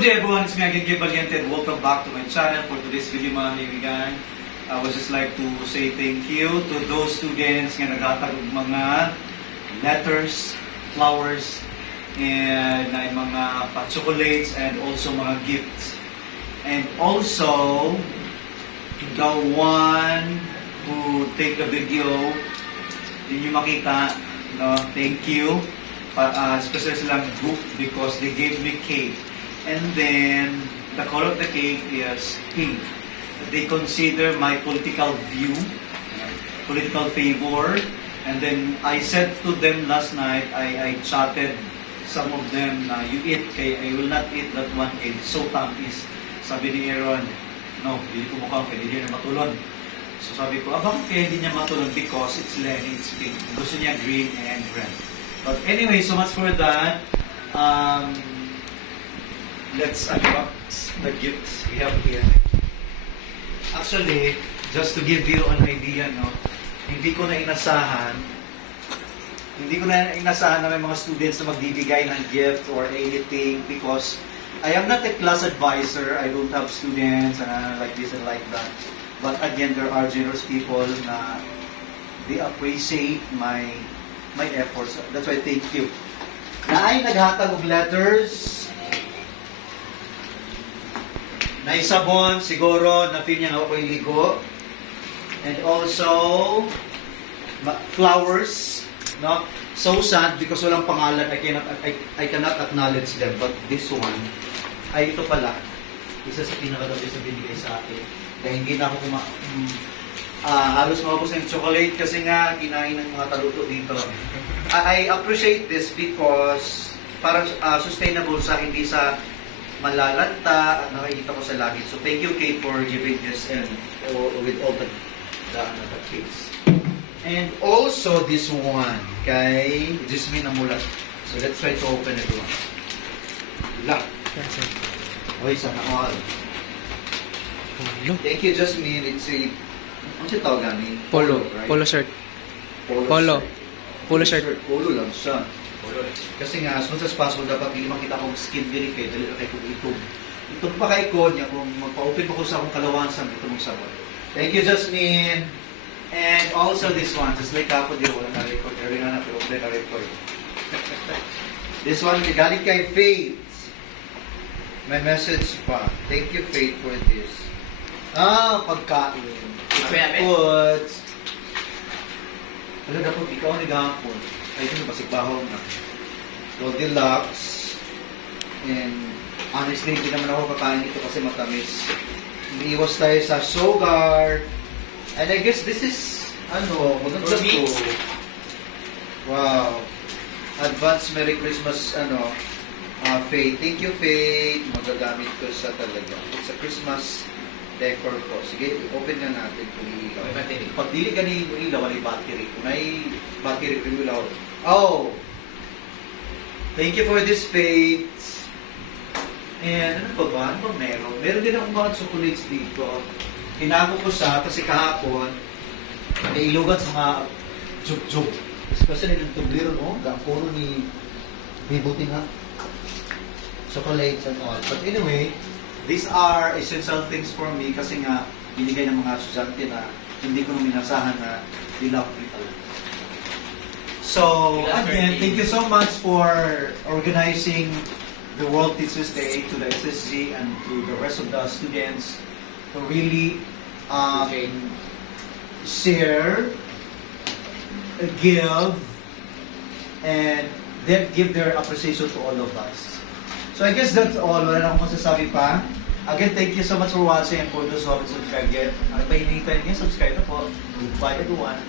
Good day everyone, it's me again, Gabe Valiente, and welcome back to my channel. For today's video mga kaibigan, I would just like to say thank you to those students nga naghatag og mga letters, flowers, and mga chocolates, and also mga gifts. And also, the one who take the video, yun yung makita, no? Thank you. Especially silang group because they gave me cake. And then, the color of the cake is pink. They consider my political view, political favor. And then, I said to them last night, I chatted some of them na you eat, kay I will not eat that one cake. So tamis. Sabi ni Aaron, no, hindi ko mukhang kaya hindi na matulon. So sabi ko, bakit kaya hindi niya matulon? Because it's Lenny, it's pink. Gusto niya green and red. But anyway, so much for that. Let's unbox the gifts we have here. Actually, just to give you an idea, no, hindi ko na inasahan na may mga students na magbibigay ng gift or anything because I am not a class advisor. I don't have students like this and like that. But again, there are generous people na they appreciate my efforts. That's why thank you. Na ay naghatag og letters. Na isabon, siguro, na feel niya nga ako'y ligo. And also, flowers, no? So sad because walang pangalan, I cannot acknowledge them. But this one, ay ito pala, isa sa pinakagabi sa binigay sa akin. Dahil hindi na ako halos maubos na yung chocolate kasi nga kinain ng mga taluto dito. I appreciate this because parang sustainable sa hindi sa malalanta at nakikita ko sa langit. So thank you, Kate, for giving this and with all the cakes. And also this one kay Jasmine Amulat. So let's try to open it one. Lock. Oy, sana all. Thank you, Jasmine. It's a ano siya tawag namin? Polo, right? polo shirt. Polo. Polo shirt. Polo lang siya. Kasi nga, as much as possible, dapat hindi makita kong skin verify. Dali na kayo kung itong. Itong pa kay ko niya, kung magpa-open pa ko sa akong kalawansan, ito mong sabon. Thank you, Jasmine. And also this one, just like ako, di wala na-record. Early na pero wala na-record. This one, galing kay Faith. May message pa. Thank you, Faith, for this. Pagkain. Foods. Talaga po, ikaw nag-aapon. Ay, ito basikbahaw na. Goldilocks. And honestly, hindi naman ako kakain ito kasi matamis. Iiwas tayo sa sugar. And I guess this is, maganda to. Wow. Advance Merry Christmas, Faith. Thank you, Faith. Magagamit ko sa talaga. It's a Christmas decor ko. Sige, open na natin kung ilaw. Pag dili ka ni ilaw, wala battery. Kung ay battery, kung ilaw. Oh! Thank you for this, Faith. And ano pa ba? Ano ba meron? Meron din akong mga chocolates dito. Tinago ko siya kasi kahapon nailugan sa mga jug-jug. Especially ng tublero, no? Puro ni Bibuti nga. Chocolates and all. But anyway, these are essential things for me kasi nga binigay ng mga estudyante na hindi ko nung minasahan na they love me talaga. So, again, thank you so much for organizing the World Teachers Day to the SSG and to the rest of the students to really share, give, and then give their appreciation to all of us. So I guess that's all. Wala na akong masasabi pa. Again, thank you so much for watching and for those who haven't subscribed yet. Ano pa hinihintay niyo? Subscribe na po. Goodbye everyone.